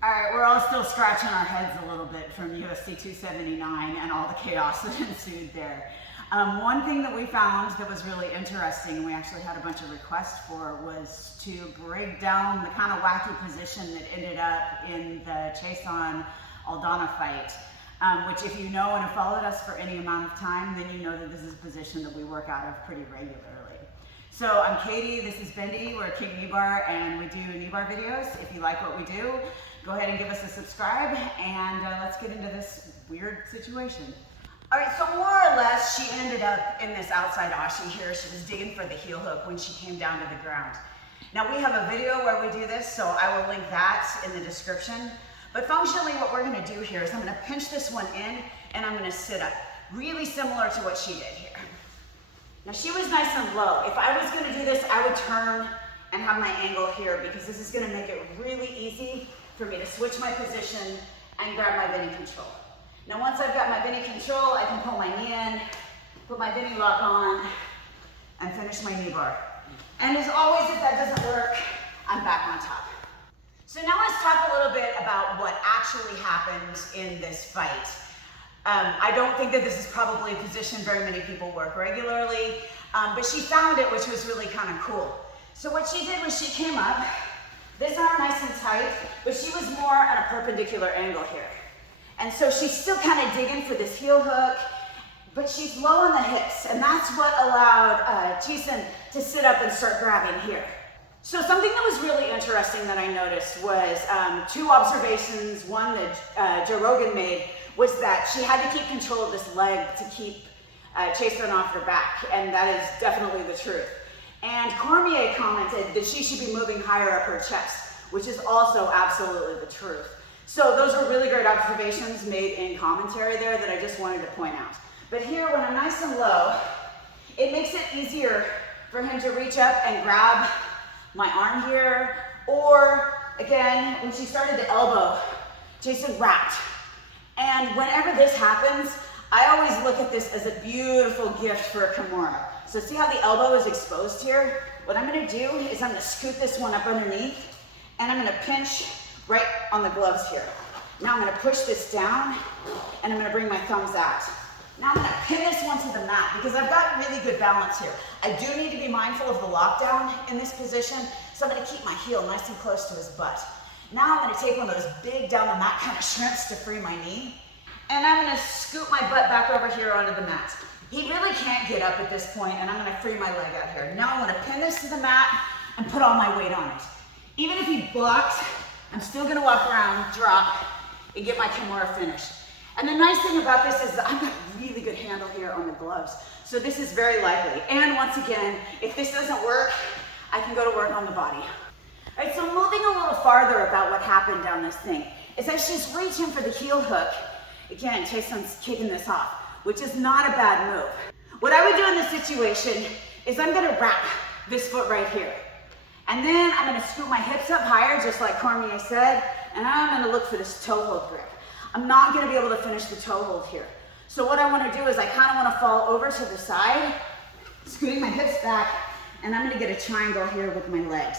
All right, we're all still scratching our heads a little bit from UFC 279 and all the chaos that ensued there. One thing that we found that was really interesting, and we actually had a bunch of requests for, was to break down the kind of wacky position that ended up in the Chiasson Aldana fight, which if you know and have followed us for any amount of time, then you know that this is a position that we work out of pretty regularly. So I'm Katie, this is Bendy, we're King Kneebar, and we do Kneebar videos. If you like what we do, go ahead and give us a subscribe, and let's get into this weird situation. All right, so more or less, she ended up in this outside ashi here. She was digging for the heel hook when she came down to the ground. Now we have a video where we do this, so I will link that in the description. But functionally what we're gonna do here is I'm gonna pinch this one in and I'm gonna sit up. Really similar to what she did here. Now she was nice and low. If I was gonna do this, I would turn and have my angle here because this is gonna make it really easy for me to switch my position and grab my Bendy control. Now once I've got my Bendy control, I can pull my knee in, put my Bendy lock on, and finish my Kneebar. And as always, if that doesn't work, I'm back on top. So now let's talk a little bit about what actually happened in this fight. I don't think that this is probably a position very many people work regularly, but she found it, which was really kind of cool. So what she did was she came up, this arm nice and tight, but she was more at a perpendicular angle here. And so she's still kind of digging for this heel hook, but she's low on the hips, and that's what allowed Chiasson to sit up and start grabbing here. So something that was really interesting that I noticed was two observations. One that Joe Rogan made was that she had to keep control of this leg to keep Chiasson off her back, and that is definitely the truth. And Cormier commented that she should be moving higher up her chest, which is also absolutely the truth. So those were really great observations made in commentary there that I just wanted to point out. But here, when I'm nice and low, it makes it easier for him to reach up and grab my arm here, or again, when she started to elbow, Chiasson wrapped. And whenever this happens, I always look at this as a beautiful gift for a KIMURA. So see how the elbow is exposed here? What I'm gonna do is I'm gonna scoot this one up underneath, and I'm gonna pinch right on the gloves here. Now I'm gonna push this down, and I'm gonna bring my thumbs out. Now I'm gonna pin this one to the mat because I've got really good balance here. I do need to be mindful of the lockdown in this position, so I'm gonna keep my heel nice and close to his butt. Now I'm gonna take one of those big down the mat kind of shrimps to free my knee, and I'm gonna scoot my butt back over here onto the mat. He really can't get up at this point, and I'm gonna free my leg out here. Now I'm gonna pin this to the mat and put all my weight on it. Even if he blocks, I'm still gonna walk around, drop, and get my KIMURA finished. And the nice thing about this is that I've got a really good handle here on the gloves. So this is very likely. And once again, if this doesn't work, I can go to work on the body. All right, so moving a little farther about what happened down this thing is as she's reaching for the heel hook, again, Chiasson's kicking this off, which is not a bad move. What I would do in this situation is I'm gonna wrap this foot right here. And then I'm gonna scoot my hips up higher, just like Cormier said, and I'm gonna look for this toe hold grip. I'm not gonna be able to finish the toe hold here. So what I wanna do is I kinda wanna fall over to the side, scooting my hips back, and I'm gonna get a triangle here with my legs.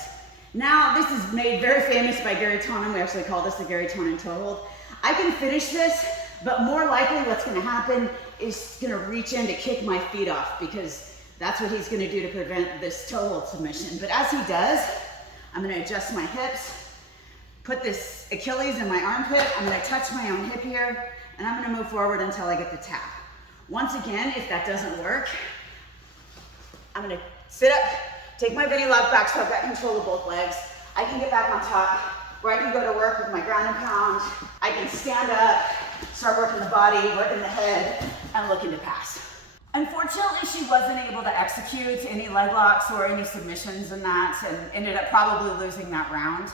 Now, this is made very famous by Gary Tonin. We actually call this the Gary Tonin toe hold. I can finish this, but more likely what's gonna happen is he's gonna reach in to kick my feet off because that's what he's gonna do to prevent this toe hold submission. But as he does, I'm gonna adjust my hips, put this Achilles in my armpit, I'm gonna touch my own hip here, and I'm gonna move forward until I get the tap. Once again, if that doesn't work, I'm gonna sit up, take my Bendy lock back so I've got control of both legs. I can get back on top, where I can go to work with my ground and pound. I can stand up, start working the body, working the head, and looking to pass. Unfortunately, she wasn't able to execute any leg locks or any submissions in that and ended up probably losing that round.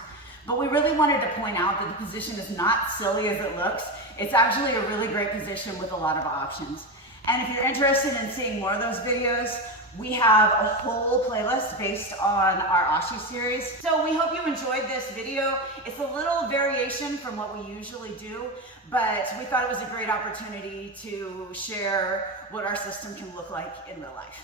But we really wanted to point out that the position is not silly as it looks. It's actually a really great position with a lot of options. And if you're interested in seeing more of those videos, we have a whole playlist based on our ashi series. So we hope you enjoyed this video. It's a little variation from what we usually do, but we thought it was a great opportunity to share what our system can look like in real life.